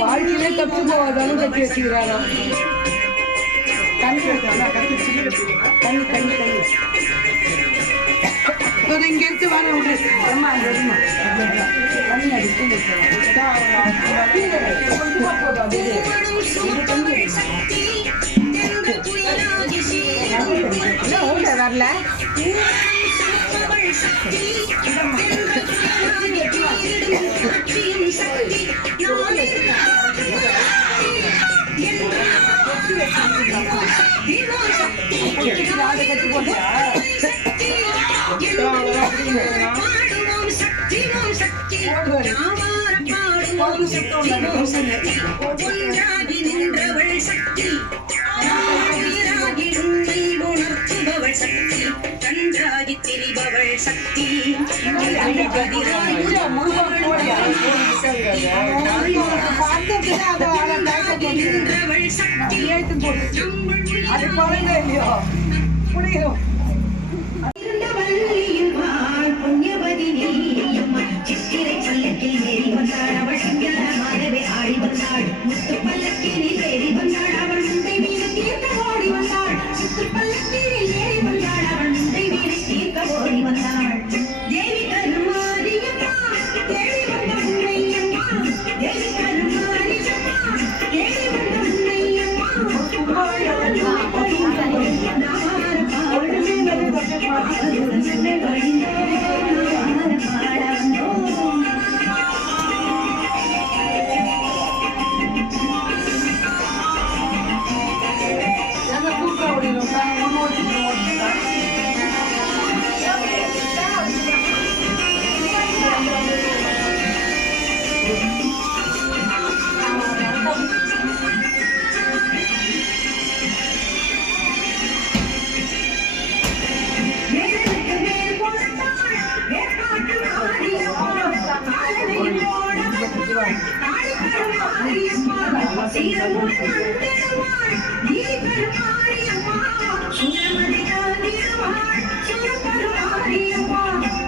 வாழ்க்கையிலே தப்பு போவாதாலும் கட்டி வச்சுக்கிறாரோ. தண்ணி தண்ணி தண்ணி தண்ணி இங்க இருக்கு வாங்க விடு அம்மா அம்மா தண்ணி அடிச்சு வரல கன்றாகி திரிபவள் சக்தி சித்திரை பல்லக்கில் ஏறி வந்தாள் அவள் சிங்கரமாகவே ஆடி வந்தாள் முத்து பல்லக்கில் ஏறி வந்தாள் அவள் முந்தை மீது தீர்க்க ஓடி வந்தாள் முத்து பல்லக்கில் ஏறி வந்தாள் அவள் முந்தை மீது தீர்க்க ஓடி வந்தாள் தேவி கருமாரியம்மா தேடி வந்த உன்னையம்மா தேவி கருமாரியம்மா தேடி வந்த உன்னையம்மா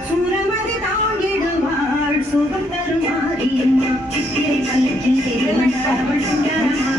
சூரமதி தாங்கிடுவாள் சுகம் தரும் மாரியம்மா சித்திரை பல்லக்கில் ஏறி வந்தாள் அவள் சிங்கரமாக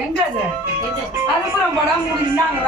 எங்க அதுப்புறம் படம் முடிஞ்சாங்க